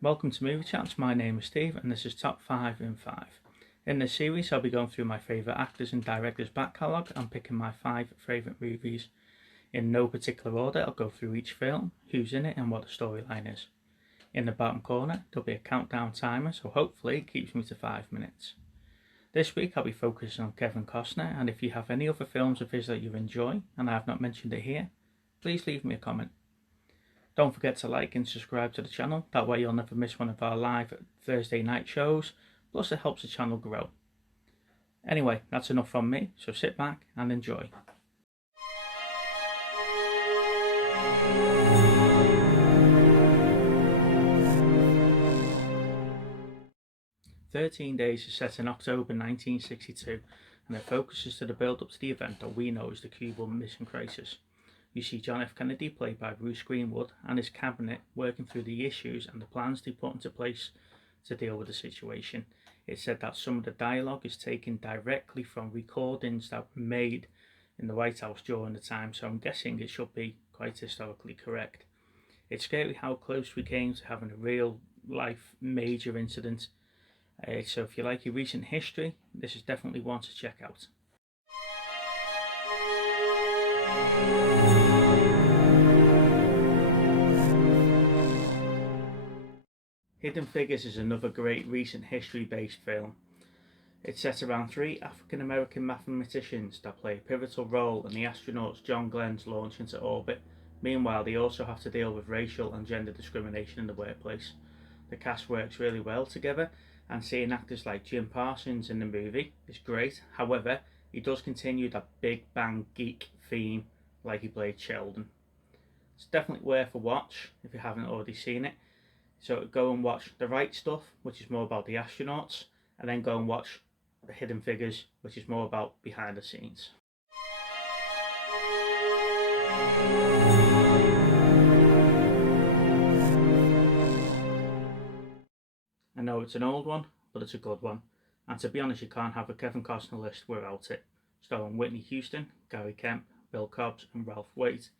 Welcome to Movie Chats. My name is Steve and this is Top 5 in 5. In this series I'll be going through my favourite actors and directors back catalogue and picking my 5 favourite movies. In no particular order, I'll go through each film, who's in it and what the storyline is. In the bottom corner there'll be a countdown timer, so hopefully it keeps me to 5 minutes. This week I'll be focusing on Kevin Costner, and if you have any other films of his that you enjoy and I have not mentioned it here, please leave me a comment. Don't forget to like and subscribe to the channel, that way you'll never miss one of our live Thursday night shows, plus it helps the channel grow. Anyway, that's enough from me, so sit back and enjoy. "13 Days" is set in October 1962, and it focuses to the build-up to the event that we know as the Cuban Missile Crisis. You see John F. Kennedy, played by Bruce Greenwood, and his cabinet working through the issues and the plans they put into place to deal with the situation. It's said that some of the dialogue is taken directly from recordings that were made in the White House during the time, so I'm guessing it should be quite historically correct. It's scary how close we came to having a real life major incident, so if you like your recent history, this is definitely one to check out. Hidden Figures is another great recent history-based film. It's set around 3 African-American mathematicians that play a pivotal role in the astronauts John Glenn's launch into orbit. Meanwhile, they also have to deal with racial and gender discrimination in the workplace. The cast works really well together, and seeing actors like Jim Parsons in the movie is great. However, he does continue that Big Bang geek theme like he played Sheldon. It's definitely worth a watch if you haven't already seen it. So go and watch The Right Stuff, which is more about the astronauts, and then go and watch The Hidden Figures, which is more about behind the scenes. I know it's an old one, but it's a good one. And to be honest, you can't have a Kevin Costner list without it. Starring Whitney Houston, Gary Kemp, Bill Cobbs and Ralph Waite.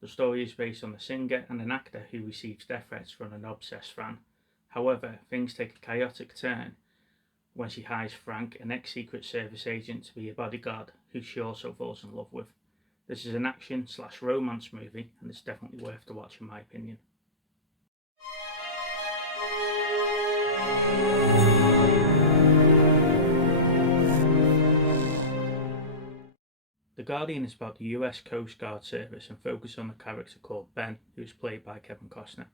The story is based on a singer and an actor who receives death threats from an obsessed fan. However, things take a chaotic turn when she hires Frank, an ex-Secret Service agent, to be a bodyguard who she also falls in love with. This is an action/romance movie, and it's definitely worth the watch in my opinion. The Guardian is about the US Coast Guard service and focuses on a character called Ben, who is played by Kevin Costner.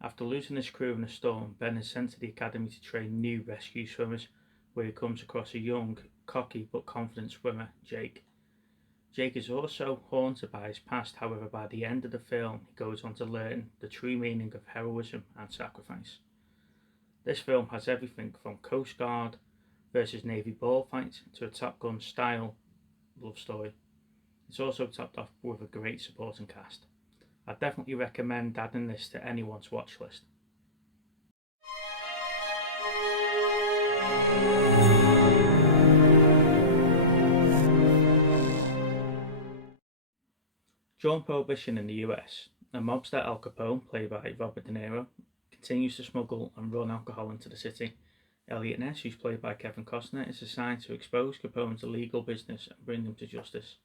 After losing his crew in a storm, Ben is sent to the academy to train new rescue swimmers, where he comes across a young, cocky but confident swimmer, Jake. Jake is also haunted by his past, however by the end of the film he goes on to learn the true meaning of heroism and sacrifice. This film has everything from Coast Guard versus Navy ball fight to a Top Gun style love story. It's also topped off with a great supporting cast. I definitely recommend adding this to anyone's watch list. During Prohibition in the US, a mobster Al Capone, played by Robert De Niro, continues to smuggle and run alcohol into the city. Elliot Ness, who's played by Kevin Costner, is assigned to expose Capone's illegal business and bring him to justice.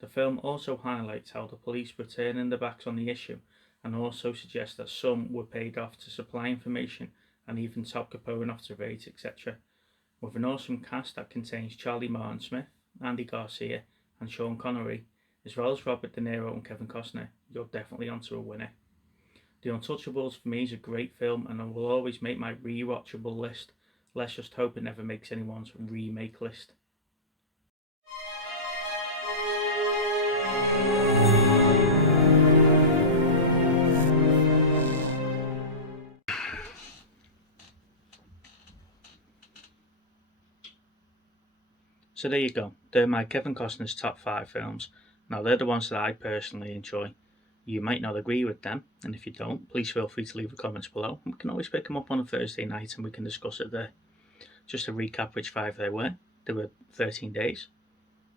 The film also highlights how the police were turning their backs on the issue, and also suggests that some were paid off to supply information and even top Capone off to raids, etc. With an awesome cast that contains Charlie Martin Smith, Andy Garcia and Sean Connery, as well as Robert De Niro and Kevin Costner, you're definitely onto a winner. The Untouchables for me is a great film, and it will always make my rewatchable list. Let's just hope it never makes anyone's remake list. So there you go, they're my Kevin Costner's top 5 films. Now they're the ones that I personally enjoy. You might not agree with them, and if you don't, please feel free to leave the comments below. We can always pick them up on a Thursday night and we can discuss it there. Just to recap which 5 they were 13 Days,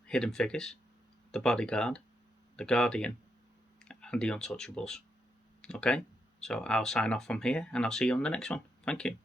Hidden Figures, The Bodyguard, The Guardian and The Untouchables. Okay, So I'll sign off from here and I'll see you on the next one. Thank you.